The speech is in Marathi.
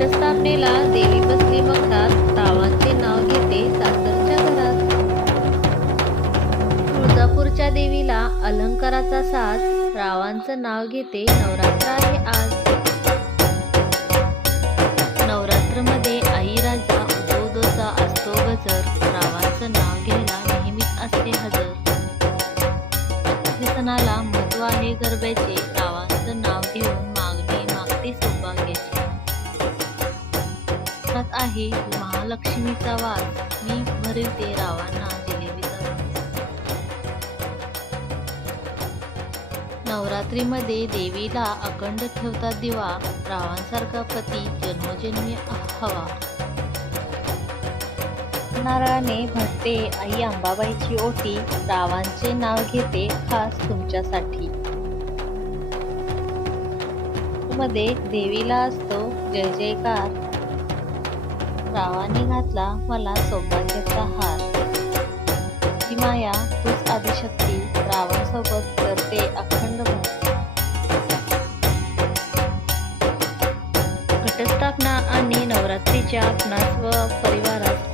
घटस्थापनेला देवी बसली बघतात. रावांचे नाव घेते सासरच्या घरात. तुळजापूरच्या देवीला अलंकाराचा साज रावांचं नाव घेते नवरात्र आहे आज. नवरात्रमध्ये आई राजा उदोदोचा असतो गजर रावांचं नाव घ्यायला नेहमीच असते हजर. सणाला महत्त्व आहे गरब्याचे रावांचं त्यात आहे महालक्ष्मीचा वास मी भरवते रावांना जिलेबीचा नवरात्रीमध्ये देवीला अखंड ठेवतात दिवा रावांसारखा पती जन्मजन्मी हवा. नारळाने भरते आई अंबाबाईची ओटी रावांचे नाव घेते खास तुमच्यासाठी. मध्ये देवीला असतो जय जयकार. रावाने घातला मला सौभाग्याचा हार. ही माया तूच आदिशक्ती रावासोबत करते अखंड घटस्थापना आणि नवरात्रीच्या आपणास व परिवारात